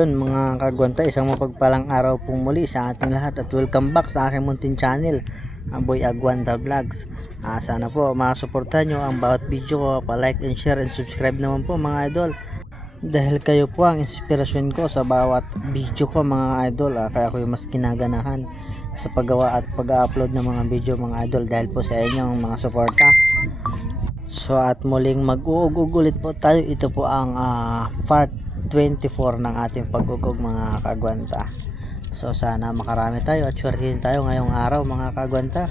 Ayun mga kagwanta, isang mapagpalang araw pong muli sa ating lahat at welcome back sa aking muntin channel, ang Boy Agwanta Vlogs. Ah, sana po makasuportahan nyo ang bawat video ko, pa-like and share and subscribe naman po mga idol. Dahil kayo po ang inspirasyon ko sa bawat video ko mga idol, ah, kaya ako yung mas kinaganahan sa paggawa at pag-upload ng mga video mga idol dahil po sa inyong mga suporta. So at muling mag-uugug ulit po tayo. Ito po ang ah, part 24 ng ating pag-ugog mga kagwanta. So sana makarami tayo at swertihin tayo ngayong araw mga kagwanta.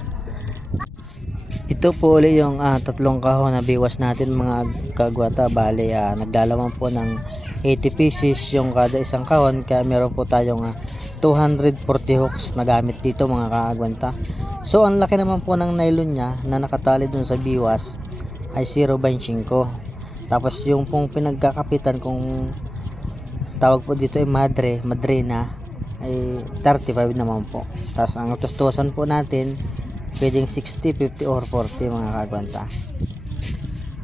Ito po ulit yung ah, tatlong kahon na biwas natin mga kagwanta. Bali ah, naglalaman po ng 80 pieces yung kada isang kahon kaya meron po tayong ah, 240 hooks na gamit dito mga kagwanta. So ang laki naman po ng nylon niya na nakatali dun sa biwas ay 0.5 tapos yung pong pinagkakapitan kung tawag po dito ay madre madrina ay 35 naman po tapos ang tustusan po natin pwedeng 60, 50 or 40 mga kagwanta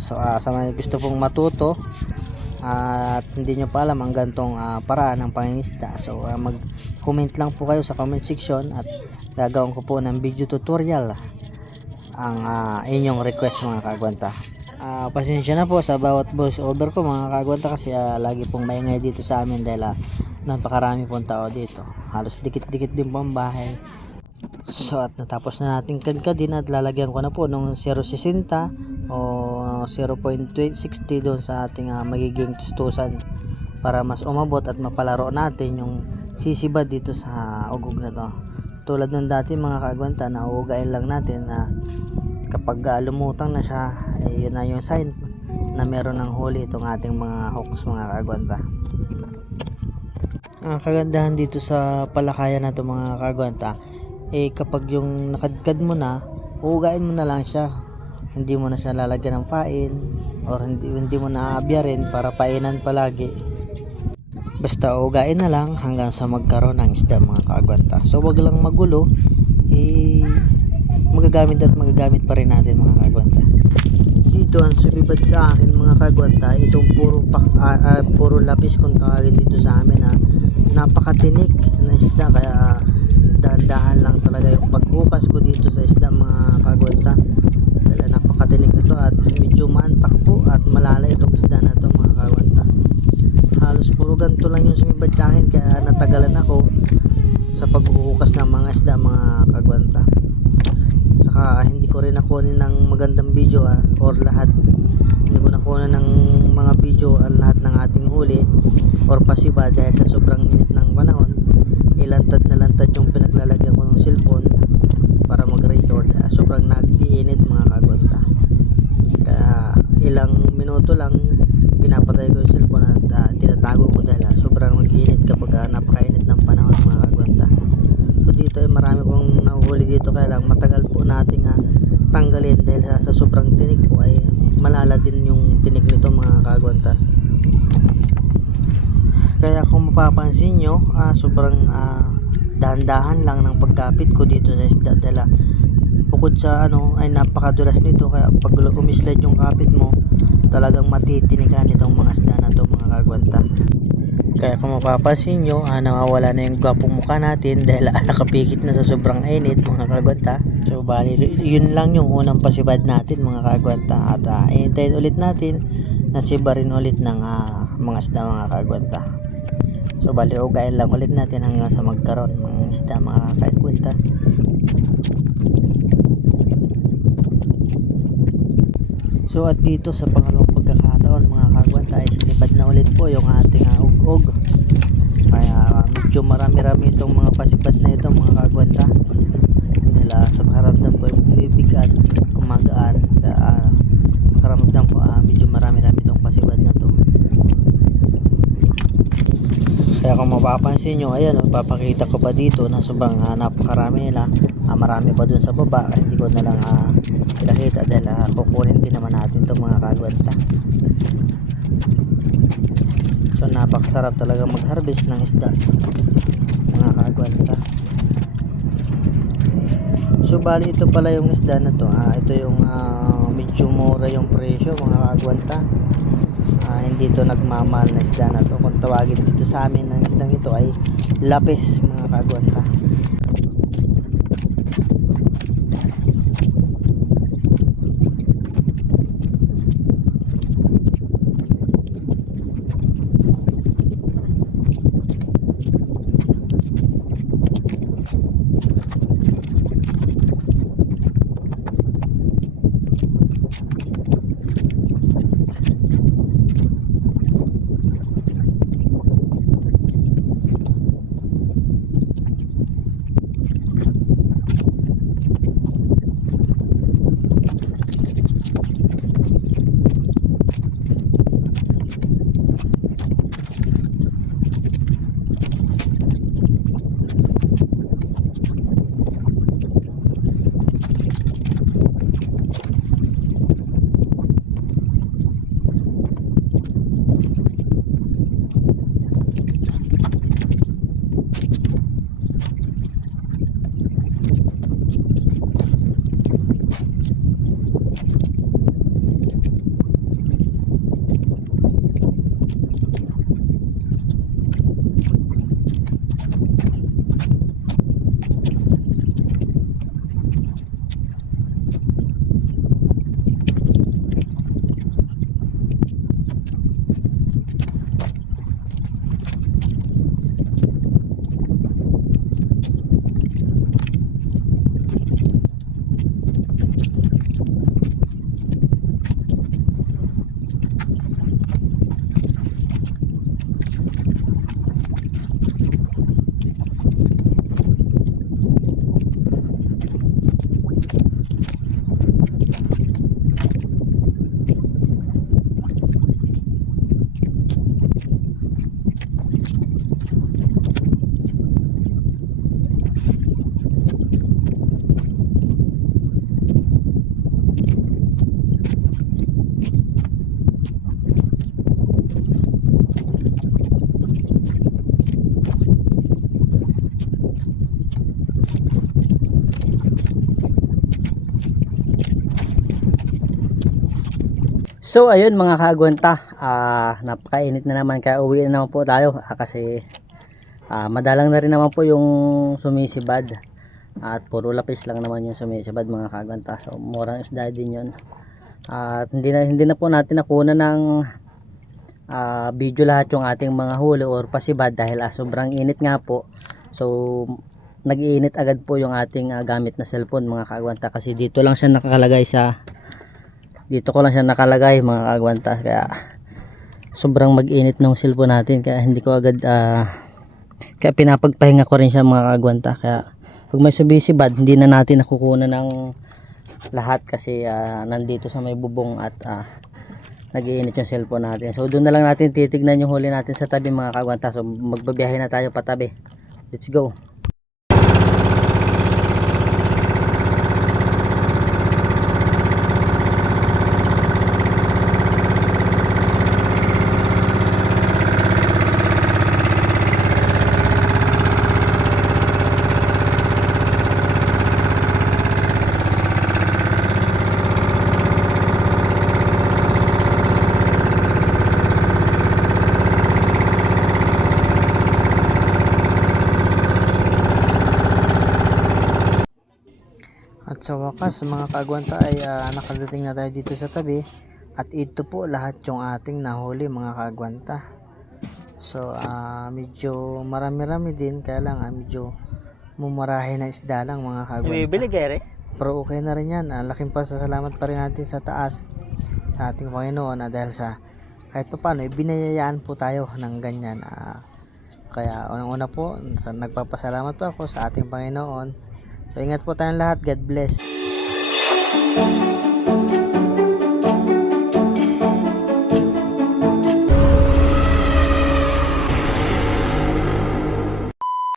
so ah, sa mga gusto pong matuto at hindi nyo pa alam ang gantong ah, paraan ng pangingisda so ah, mag comment lang po kayo sa comment section at gagawin ko po ng video tutorial ang ah, inyong request mga kagwanta. Ah, pasensya na po sa bawat voice over ko mga kagwanta kasi ah, lagi pong maingay dito sa amin dahil ah, napakarami pong tao dito. Halos dikit-dikit din po ang bahay. So at natapos na natin kadkadin at lalagyan ko na po nung 0.60 o 0.60 doon sa ating ah, magiging tustusan para mas umabot at mapalaro natin yung sisiba dito sa ugog na to. Tulad ng dati mga kagwanta na uugain lang natin na kapag ah, lumutang na siya ay yun na yung sign na meron ng huli itong ating mga hooks mga kagwanta ang kagandahan dito sa palakayan na to mga kagwanta eh kapag yung nakadkad mo na uugain mo na lang siya. Hindi mo na siya lalagyan ng pain or hindi, hindi mo na aabyarin para painan palagi. Basta ugain na lang hanggang sa magkaroon ng isda mga kagwanta so wag lang magulo eh magagamit at magagamit pa rin natin mga kagwanta. Dito ang sumibad sa akin mga kagwanta itong puro pak, ah, ah, puro lapis kung tawagin dito sa amin na napakatinik na isda kaya dahan-dahan lang talaga yung paghukas ko dito sa isda mga kagwanta. Dahil napakatinik na to at medyo maantak po at malala itong isda na to mga kagwanta. Halos puro ganito lang yung sumibad sa akin kaya natagalan ako sa paghuhukas ng mga isda mga kagwanta saka hindi ko rin nakunin ng magandang video ah, or lahat. Hindi ko nakuha ng mga video ang lahat ng ating huli or pasiba dahil sa sobrang init ng panahon ilantad na lantad yung pinaglalagyan ko ng cellphone para mag record ah, sobrang nag-iinit mga kagwanta kaya ilang minuto lang pinapatay ko yung cellphone at ah, tinatago ko dahil ah, sobrang mag-iinit kapag ah, napakainit ng panahon mga kagwanta so dito ay marami kong nahuhuli dito kaya lang matagal po nating ah, tanggalin dahil sa, sa sobrang tinik po ay malala din yung tinik nito mga kagwanta. Kaya kung mapapansin nyo ah, sobrang ah, dahan-dahan lang ng pagkapit ko dito sa isda dahil ah, bukod sa ano ay napakadulas nito kaya pag umislide yung kapit mo talagang matitinikan itong mga isda na to mga kagwanta kaya kung mapapansin nyo ah, nawawala na yung gwapong mukha natin dahil ah, nakapikit na sa sobrang init mga kagwanta. So bali yun lang yung unang pasibad natin mga kagwanta. At uh, inintayin ulit natin na sibarin ulit ng ah, mga isda mga kagwanta. So bali ugayin lang ulit natin hanggang sa magkaroon ng isda mga kagwanta. So at dito sa pangalawang pagkakataon mga kagwanta ay sinibad na ulit po yung ating uh, ug-ug. Kaya uh, medyo marami-rami itong mga pasibad na ito mga kagwanta. Uh, sa makaramdam ko bumibigat, kumagaan. Kaya uh, makaramdam ko uh, medyo marami-rami itong pasibad na to. Kaya kung mapapansin nyo, ayan, papakita ko pa dito na sobrang uh, napakarami nila. Uh, marami pa dun sa baba, hindi ko na lang uh, pinakita dahil uh, kukunin din naman natin itong mga kagwanta. So napakasarap talaga mag-harvest ng isda, mga kagwanta. So bali ito pala yung isda na to. Ah, ito yung ah, medyo mura yung presyo mga kagwanta. Ah, hindi to nagmamahal na isda na to. Kung tawagin dito sa amin ng isdang ito ay lapis mga kagwanta. So ayun mga kagwanta, ah napakainit na naman kaya uwi na naman po tayo ah, kasi ah, madalang na rin naman po yung sumisibad at puro lapis lang naman yung sumisibad mga kagwanta. So murang isda din yun. At hindi na hindi na po natin nakuna ng ah, video lahat yung ating mga huli or pasibad dahil ah, sobrang init nga po. So nag-iinit agad po yung ating ah, gamit na cellphone mga kagwanta kasi dito lang siya nakakalagay sa dito ko lang siya nakalagay mga kagwanta. Kaya sobrang mag-init ng cellphone natin. Kaya hindi ko agad ah, kaya pinapagpahinga ko rin siya mga kagwanta. Kaya pag may subisibad hindi na natin nakukuha ng lahat kasi ah, nandito sa may bubong at ah, nag-iinit yung cellphone natin. So doon na lang natin titignan yung huli natin sa tabi mga kagwanta. So magbabiyahe na tayo patabi. Let's go sa wakas mga kagwanta ay ah, nakadating na tayo dito sa tabi at ito po lahat yung ating nahuli mga kagwanta. So ah, medyo marami-rami din kaya lang ah, medyo mumurahe na isda lang mga kagwanta. Bibili Gere? Pero okay na rin yan. Ah, laking pasasalamat pa rin natin sa taas sa ating Panginoon ah, dahil sa kahit pa paano, eh, binayayaan po tayo ng ganyan. Ah, kaya unang-una po, sa, nagpapasalamat po ako sa ating Panginoon. So, ingat po tayong lahat. God bless.